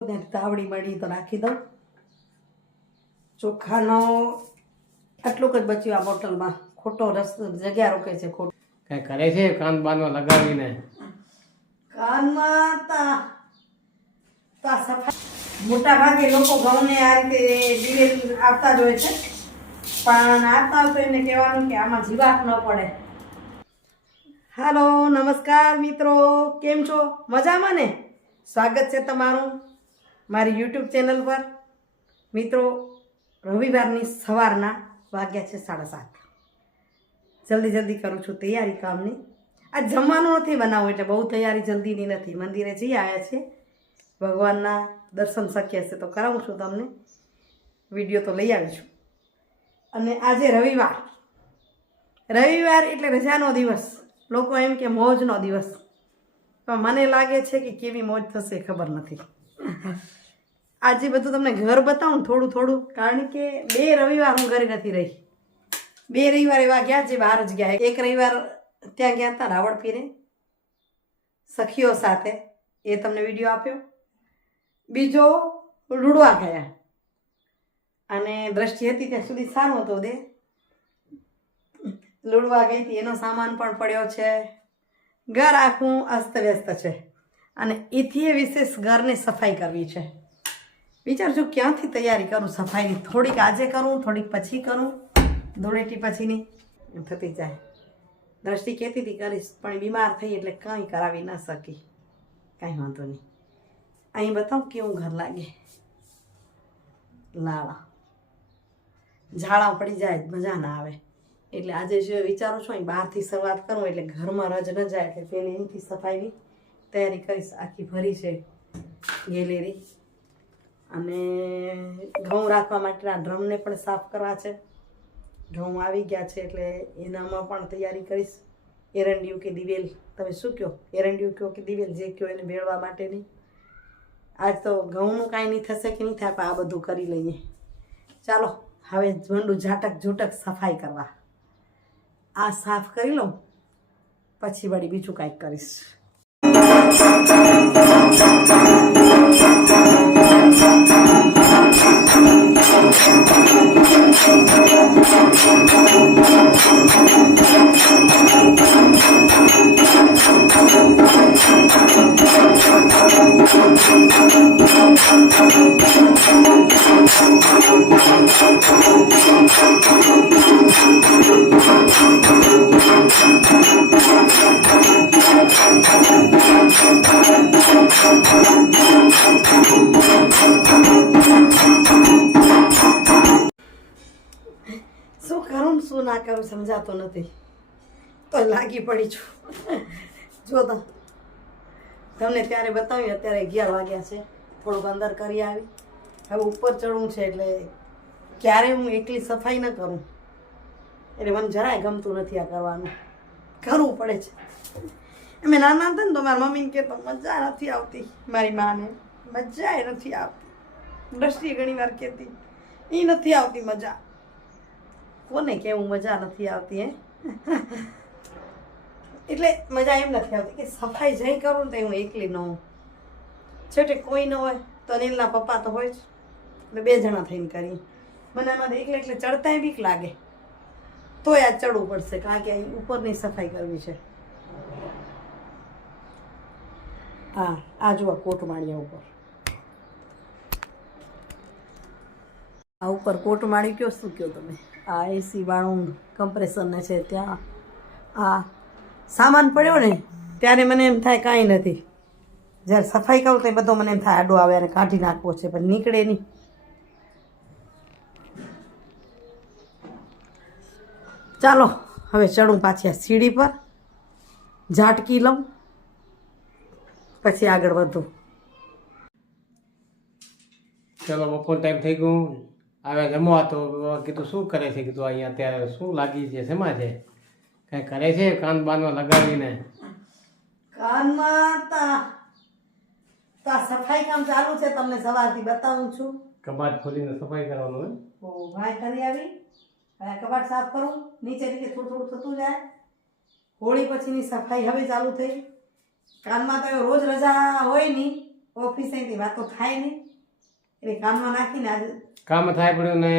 ને તાવડી મળી તો નાખી દઉં. ચોખાનો આટલું જ બચ્યું આ બોટલમાં. ખોટો રસ જગ્યા રોકે છે ખોટો. કઈ કરે છે કાન બાનમાં લગાવીને? કાનમાં તા તા સફાઈ મોટા ભાગે લોકો ઘઉંને આ રીતે દિવેલ આપતા જ હોય છે. પણ આપતા હોય તો એને કહેવાનું કે આમાં જીવાત ન પડે. હાલો નમસ્કાર મિત્રો. કેમ છો? મજામાં ને? સ્વાગત છે તમારું. મારી યુટ્યુબ ચેનલ પર મિત્રો રવિવારની સવારના વાગ્યા છે સાડા સાત. જલ્દી જલ્દી કરું છું તૈયારી કામની. આ જમવાનું નથી બનાવવું એટલે બહુ તૈયારી જલ્દીની નથી. મંદિરે જઈ આવ્યા છીએ. ભગવાનના દર્શન શક્ય છે તો કરાવું છું તમને. વીડિયો તો લઈ આવી છું. અને આજે રવિવાર. રવિવાર એટલે રજાનો દિવસ. લોકો એમ કે મોજનો દિવસ. પણ મને લાગે છે કે કેવી મોજ થશે ખબર નથી. આજે બધું તમને ઘર બતાવું થોડું થોડું, કારણ કે બે રવિવાર હું ઘરે નથી રહી. બે રવિવાર એવા ગયા જે બહાર જ ગયા. એક રવિવાર ત્યાં ગયા હતા રાવળપીરે સખીઓ સાથે એ તમને વીડિયો આપ્યો. બીજો રૂડવા ગયા. અને દ્રષ્ટિ હતી ત્યાં સુધી સારું હતો દે. લૂડવા ગઈ હતી, એનો સામાન પણ પડ્યો છે. ઘર આખું અસ્તવ્યસ્ત છે. અને એથી વિશેષ ઘરની સફાઈ કરવી છે. વિચારજો ક્યાંથી તૈયારી કરું? સફાઈની થોડીક આજે કરું, થોડીક પછી કરું. ધૂળેટી પછીની થતી જાય. દ્રષ્ટિ કહેતી હતી કરીશ, પણ બીમાર થઈ એટલે કંઈ કરાવી ન શકી. કાંઈ વાંધો નહીં. અહીં બતાવું કેવું ઘર લાગે. લાળા. ઝાડા પડી જાય, મજા ના આવે. એટલે આજે જે વિચારું છું, અહીં બહારથી શરૂઆત કરું, એટલે ઘરમાં રજ ન જાય, એટલે પેલી અહીંથી સફાઈની તૈયારી કરીશ. આખી ભરી છે ગેલેરી. અને ઘઉં રાખવા માટેના ડ્રમને પણ સાફ કરવા છે. ઘઉં આવી ગયા છે એટલે એનામાં પણ તૈયારી કરીશ. એરંડિયું કે દિવેલ, તમે શું કહો? એરંડિયું કહો કે દિવેલ, જે કહો એને ભેળવા માટેની. આજ તો ઘઉંનું કાંઈ નહીં થશે કે નહીં થાય, પણ આ બધું કરી લઈએ. ચાલો, હવે ભંડું ઝાટક ઝૂટક સફાઈ કરવા. આ સાફ કરી લઉં, પછી વળી બીજું કાંઈક કરીશ. કરું સમજાતો નથી. તો લાગી પડી છું. જો તમને ત્યારે બતાવ્યું, અત્યારે અગિયાર વાગ્યા છે. થોડુંક અંદર કરી આવી. હવે ઉપર ચડવું છે એટલે ક્યારે હું એકલી સફાઈ ન કરું. એટલે મને જરાય ગમતું નથી આ કરવાનું. કરવું પડે છે. અમે નાના હતા ને તો મારા મમ્મીને કહેતો મજા નથી આવતી મારી માને. મજા એ નથી આવતી. દ્રષ્ટિ ઘણી વાર કહેતી એ નથી આવતી મજા. કોને કેવું મજા નથી આવતી, હે? એટલે મજા એમ નથી આવતી કે સફાઈ જઈ કરું ને તો હું એકલી ન હોઉં. છેવટે કોઈ ન હોય તો અનિલના પપ્પા તો હોય જ. એટલે બે જણા થઈને કરીએ. મને આમાં એકલે એટલે ચડતાય બીક લાગે. તોય આ ચડવું પડશે, કારણ કે અહીં ઉપરની સફાઈ કરવી છે. હા, આ જુઓ કોટમાળિયા ઉપર. આ ઉપર કોટમાળી કયો, શું કયો તમે? આ એસી વાળું કમ્પ્રેસરને છે ત્યાં. આ સામાન પડ્યો ને, ત્યારે મને એમ થાય કાંઈ નથી. જ્યારે સફાઈ કરું તો બધો મને એમ થાય આડો આવે અને કાઢી નાખવો છે, પણ નીકળે નહીં. ચાલો, હવે ચડું પાછી આ સીડી પર. ઝાટકી લઉં. પછી આગળ વધું. ચલો બપોર ટાઈમ થઈ ગયું. આવે જમવા તો કીધું શું કરે છે? કીધું અહીંયા અત્યારે શું લાગી છે? શેમાં છે? કઈ કરે છે કાન બાનમાં લગાવીને કાનમાં તા તા સફાઈ કામ ચાલુ છે. તમને સવારથી બતાવું છું. કબાટ ખોલીને સફાઈ કરવાનું હે ઓ ભાઈ કરી આવી. હવે કબાટ સાફ કરું. નીચે નીચે થોડું થોડું થતું જાય. હોળી પછીની સફાઈ હવે ચાલુ થઈ. કાનમાં તો રોજ રજા હોય નહીં. ઓફિસ અહીંથી વાતો થાય નહીં. એટલે કામમાં નાખીને આજે કામ થાય પડ્યું ને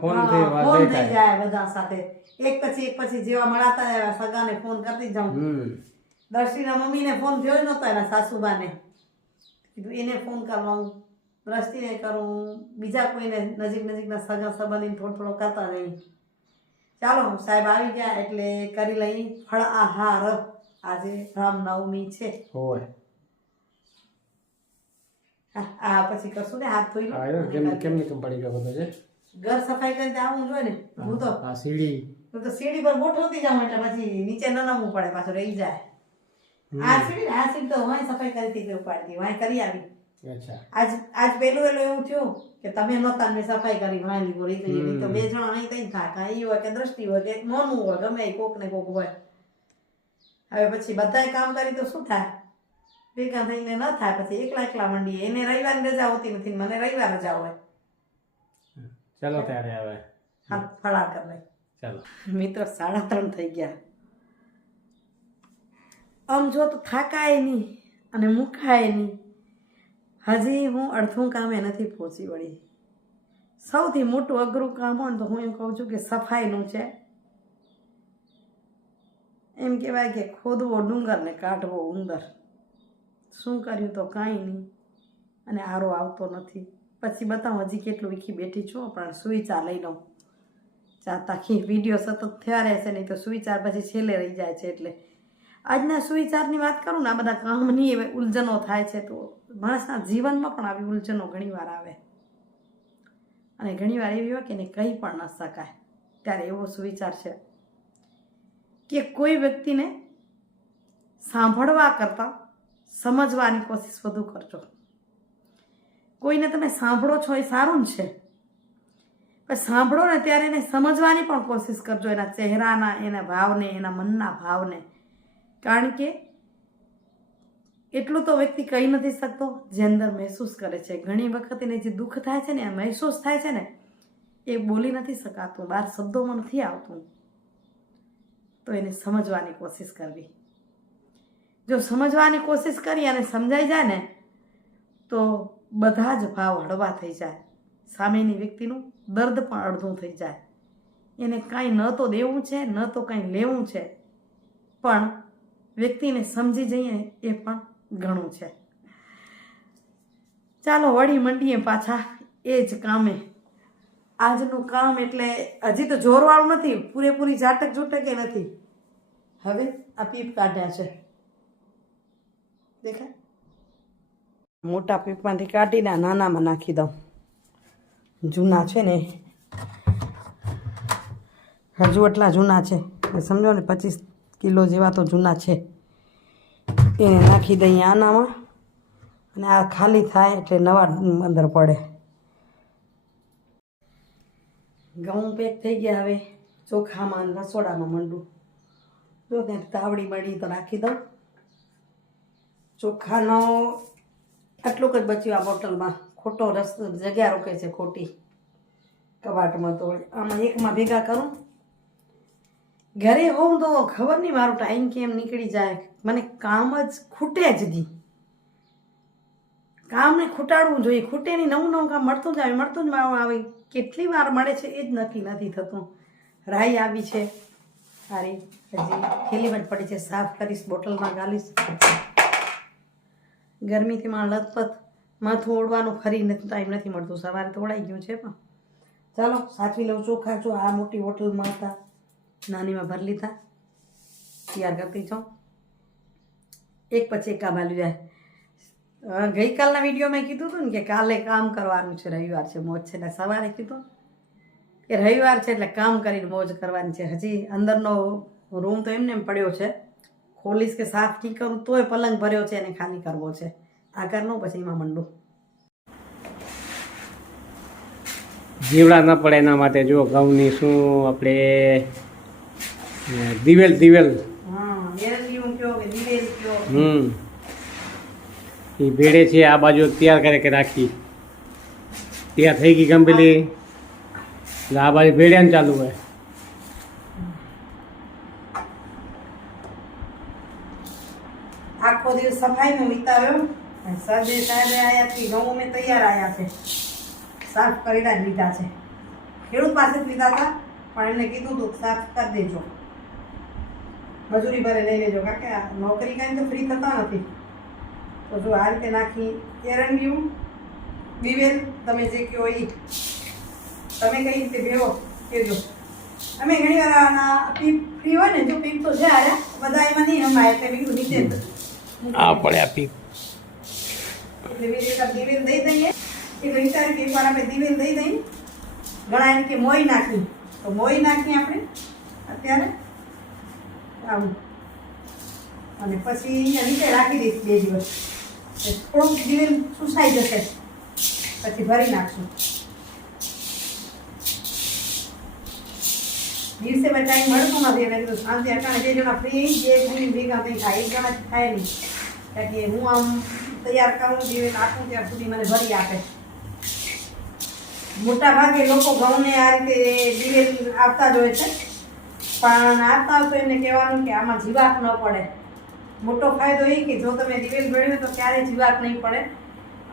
ફોનથી હા, વાત ફોન થઈ જાય બધા સાથે. એક પછી એક પછી જેવા મળાતા એવા સગાને ફોન કરતી જાઉં. દર્શીના મમ્મીને ફોન થયો નહોતો એના સાસુબાને. કીધું એને ફોન કરવાનું દ્રષ્ટિને કરું. બીજા કોઈને નજીક નજીકના સગા સંબંધી થોડો થોડો કરતા રહી ચાલો સાહેબ આવી ગયા એટલે કરી લઈ ફળ આહાર આજે રામનવમી છે. હોય. આ પછી કરશું ને હાથ ધોઈ હા આ કેમ કેમની કંપની ગયો બધો છે ઘર સફાઈ કરીને આવું જોઈએ ને હું તો. હા સીડી. હું તો સીડી પર ગોઠવતી જાઉં એટલે પછી નીચે ન નમવું પડે પાછું રહી જાય. આ સીડી આ સીડી તો વાય સફાઈ કરી હતી ઉપાડી હતી વાંય કરી આવી. અચ્છા. આજ આજ પેલું એવું થયું કે તમે નહોતા મેં સફાઈ કરી વાંયલી બોલી તો બે જણા અહીં તઈ થાય કાં ઈ હોય કે દ્રષ્ટિ હોય કે મોનું હોય ગમે એ કોક ને કોક હોય. હવે પછી બધાય કામ કરી તો શું થાય? ભેગા થઈને ન થાય પછી એકલા એકલા મંડીએ. એને રવિવારની રજા હોતી નથી મને રવિવાર રજા હોય. ચાલો ત્યારે હવે. હા ફળા કર લઈ ચાલો. મિત્ર સાડા ત્રણ થઈ ગયા. આમ જો તો થાકાય નહીં અને મુકાય નહીં. હજી હું અડધું કામે નથી પહોંચી વળી. સૌથી મોટું અઘરું કામ હોય ને તો હું એમ કહું છું કે સફાઈનું છે. એમ કહેવાય કે ખોદવો ડુંગર ને કાઢવો ઉંદર. શું કર્યું તો કાંઈ નહીં. અને આરો આવતો નથી. પછી બતાવું, હજી કેટલું વીખી બેઠી છું, પણ સુવિચાર લઈ લઉં. ચા તાખી વીડિયો સતત થયા રહેશે નહીં તો સુવિચાર પછી છેલ્લે રહી જાય છે એટલે. આજના સુવિચારની વાત કરું ને, આ બધા કામની એવી ઉલઝનો થાય છે તો માણસના જીવનમાં પણ આવી ઉલઝનો ઘણીવાર આવે. અને ઘણીવાર એવી હોય કે એને કંઈ પણ ન શકાય. ત્યારે એવો સુવિચાર છે કે કોઈ વ્યક્તિને સાંભળવા કરતાં સમજવાની કોશિશ વધુ કરજો. કોઈને તમે સાંભળો છો એ સારું જ છે. પણ સાંભળો ને ત્યારે એને સમજવાની પણ કોશિશ કરજો એના ચહેરાના, એના ભાવને, એના મનના ભાવને. કારણ કે એટલું તો વ્યક્તિ કહી નથી શકતો જે અંદર મહેસૂસ કરે છે. ઘણી વખત એને જે દુઃખ થાય છે ને એ મહેસૂસ થાય છે ને, એ બોલી નથી શકાતું. બહાર શબ્દોમાં નથી આવતું. તો એને સમજવાની કોશિશ કરવી. જો સમજવાની કોશિશ કરી અને સમજાઈ જાય ને, તો બધા જ ભાવ હળવા થઈ જાય. સામેની વ્યક્તિનું દર્દ પણ અડધું થઈ જાય. એને કાંઈ ન તો દેવું છે, ન તો કાંઈ લેવું છે, પણ વ્યક્તિને સમજી જઈએ એ પણ ઘણું છે. ચાલો વળી મંડીએ પાછા એ જ કામે. આજનું કામ એટલે હજી તો જોરવાળું નથી, પૂરેપૂરી જાટક જૂટે કે નથી. હવે આ પીપ કાઢ્યા છે. દેખાય? મોટા પીપમાંથી કાઢીને નાનામાં નાખી દઉં. જૂના છે ને હજુ એટલા જૂના છે. સમજો ને, પચીસ કિલો જેવા તો જૂના છે. એને નાખી દઈએ આનામાં. અને આ ખાલી થાય એટલે નવા અંદર પડે. ઘઉં પેક થઈ ગયા હવે. ચોખામાં રસોડામાં મંડું. જો ત્યાં તાવડી મળી તો રાખી દઉં. ચોખાનો આટલું જ બચ્યું આ બોટલમાં. ખોટો રસ જગ્યા રોકે છે ખોટી. કબાટમાં તો આમાં એકમાં ભેગા કરું. ઘરે હોઉં તો ખબર નહીં મારો ટાઈમ કેમ નીકળી જાય. મને કામ જ ખૂટે જ દી કામને ખૂટાડવું જોઈએ. ખૂટે નહીં, નવું નવું કામ મળતું જ આવે, મળતું જ આવે. કેટલી વાર મળે છે એ જ નક્કી નથી થતું. રાઈ આવી છે. સારી હજી થેલીમાં પડી છે. સાફ કરીશ, બોટલમાં ગાલીશ. ગરમીથી માં લથપથ માથું ઓળવાનું ફરી નથી ટાઈમ નથી મળતું. સવારે તો ગયું છે પણ. ચાલો સાચવી લઉં, ચોખા છું. આ મોટી હોટલમાં હતા નાનીમાં ભરી લીધા. તૈયાર કરતી છો એક પછી એક કામ આવી જાય. ગઈકાલના વીડિયો મેં કીધું હતું ને કે કાલે કામ કરવાનું છે, રવિવાર છે, મોજ છે. એટલે સવારે કીધું કે રવિવાર છે એટલે કામ કરીને મોજ કરવાની છે. હજી અંદરનો રૂમ તો એમને એમ પડ્યો છે. ખોલીશ કે સાફ નહીં કરું તોય પલંગ ભર્યો છે એને ખાલી કરવો છે. આ કરનો પછી એમાં મંડું. જીવડા ન પડે એના માટે. જો ઘઉંની શું આપણે દિવેલ દિવેલ. હમ. એ ભેડે છે આ બાજુ તૈયાર કરે કે રાખી? તૈયાર થઈ ગઈ ગંભીલી એટલે આ બાજુ ભેડ્યાને ચાલુ હોય. દિવસ વિતાવ્યો સરજે સાહેબે આયા છે ઘઉં મેં તૈયાર આવ્યા છે. સાફ કરીને જ લીધા છે. ખેડૂત પાસે જ લીધા હતા, પણ એમને કીધું હતું સાફ કરી દેજો. મજૂરી ભરે લઈ લેજો. કારણ કે નોકરી કાંઈ તો ફ્રી થતા નથી. તો જો આ રીતે નાખી એરંડિયું દિવેલ તમે જે કહો એ તમે કઈ રીતે ભેવો કહેજો અમે ઘણી વાર આના પીપ ફ્રી હોય ને, જો પીપ તો છે આરે બધા એમાં નહીં હમાય એટલે બીજું નીચે આપી આપણે દઈએ. ઘણા એમ કે મોઈ નાખી. તો મોઈ નાખી આપણે. અત્યારે આવું. અને પછી અહીંયા નીચે રાખી દઈશ બે દિવસ. થોડુંક દિવેલ સુસાઈ જશે. પછી ભરી નાખશું. દિવસે બધા ટાઈમ મળતો નથી. એટલે કીધું, શાંતિ અટાણે બે જણા ફ્રી બે ગુણી ભેગા થઈ થાય એક જણા થાય નહીં. કારણ કે હું આમ તૈયાર કરું જે નાખું ત્યાં સુધી મને ભરી આપે. મોટા ભાગે લોકો ઘઉંને આ રીતે દિવેલ આપતા જ હોય છે. પણ આપતા તો એને કહેવાનું કે આમાં જીવાત ન પડે. મોટો ફાયદો એ કે જો તમે દિવેલ ભર્યું તો ક્યારેય જીવાત નહીં પડે.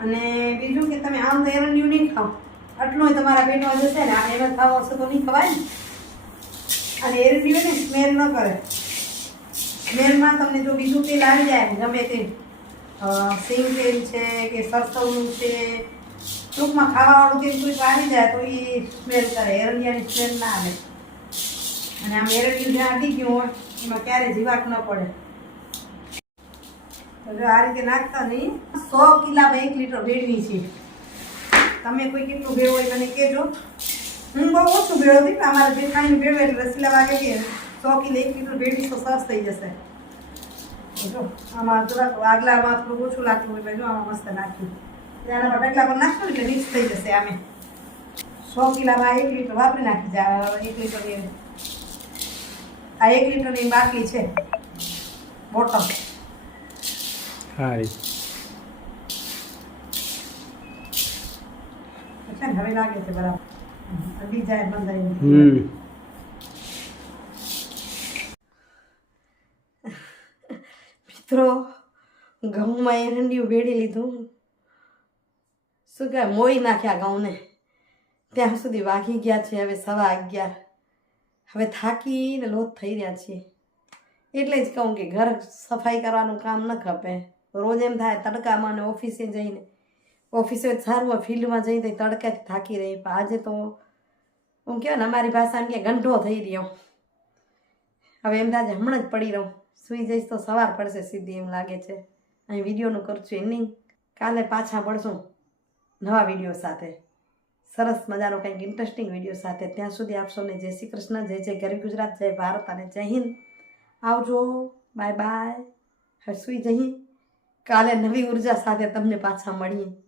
અને બીજું કે તમે આમ તો એરંડિયું નહીં ખાઓ આટલું તમારા પેટમાં જશે ને આ જ ખાવા હશે તો નહીં ખવાય ને? અને એરંડિયું ને સ્મેલ ન કરે. સ્મેલમાં તમને જો બીજું તેલ આવી જાય, ગમે તે સિંગ તેલ છે કે સરસવનું છે, ટૂંકમાં ખાવાવાળું તેલ કોઈ આવી જાય તો એ સ્મેલ કરે, એરંડિયાની સ્મેલ ના આવે. અને આમ એરંડિયું જ્યાં અડી ગયું હોય, એમાં ક્યારે જીવાત ન પડે. જો આ રીતે નાખતા નહીં. સો કિલામાં એક લીટર ભેળવી છે. તમે કોઈ કેટલું ભેળવો હોય મને કહેજો. હું બહુ ઓછું ભેળવતી પણ અમારે જેઠાણી ભેળવે એટલે રસીલા વાગે કે સો કિલો એક લીટર ભેળવી તો સરસ થઈ જશે. જો આમાં થોડાક આગલામાં થોડું ઓછું લાગતું હોય જો આમાં મસ્ત નાખ્યું. આના ડગલા પર નાખશું એટલે મિક્સ થઈ જશે આમે. સો કિલામાં એક લીટર વાપરી નાખી જાય એક લીટરની આ એક લીટરની બાટલી છે બોટલ. સારી હવે લાગે છે બરાબર. મિત્રો, ઘઉંમાં એરંડિયું ભેળી લીધું. શું કહેવાય, મોઈ નાખ્યા ઘઉંને. ત્યાં સુધી વાગી ગયા છે, હવે સવા અગિયાર. હવે થાકીને લોથ થઈ રહ્યા છીએ. એટલે જ કહું કે ઘર સફાઈ કરવાનું કામ ન ખપે. રોજ એમ થાય, તડકામાં ને ઓફિસે જઈને ઓફિસે સારું હોય ફિલ્ડમાં જઈને તડકાથી થાકી રહી. પણ આજે તો હું કહેવાય ને, અમારી ભાષામાં કે ગંઢો થઈ રહ્યો. હવે એમ થાય હમણાં જ પડી રહું. સૂઈ જઈશ તો સવાર પડશે સીધી એમ લાગે છે. અહીં વિડીયોનું કરું છું એની. કાલે પાછા મળશું નવા વીડિયો સાથે. સરસ મજાનો કંઈક ઇન્ટરેસ્ટિંગ વીડિયો સાથે. ત્યાં સુધી આપ સૌને જય શ્રી કૃષ્ણ, જય જય ગરી ગુજરાત, જય ભારત અને જય હિન્દ. આવજો. Bye bye. હવે સૂઈ જઈએ કાલે નવી ઊર્જા સાથે તમને પાછા મળીએ.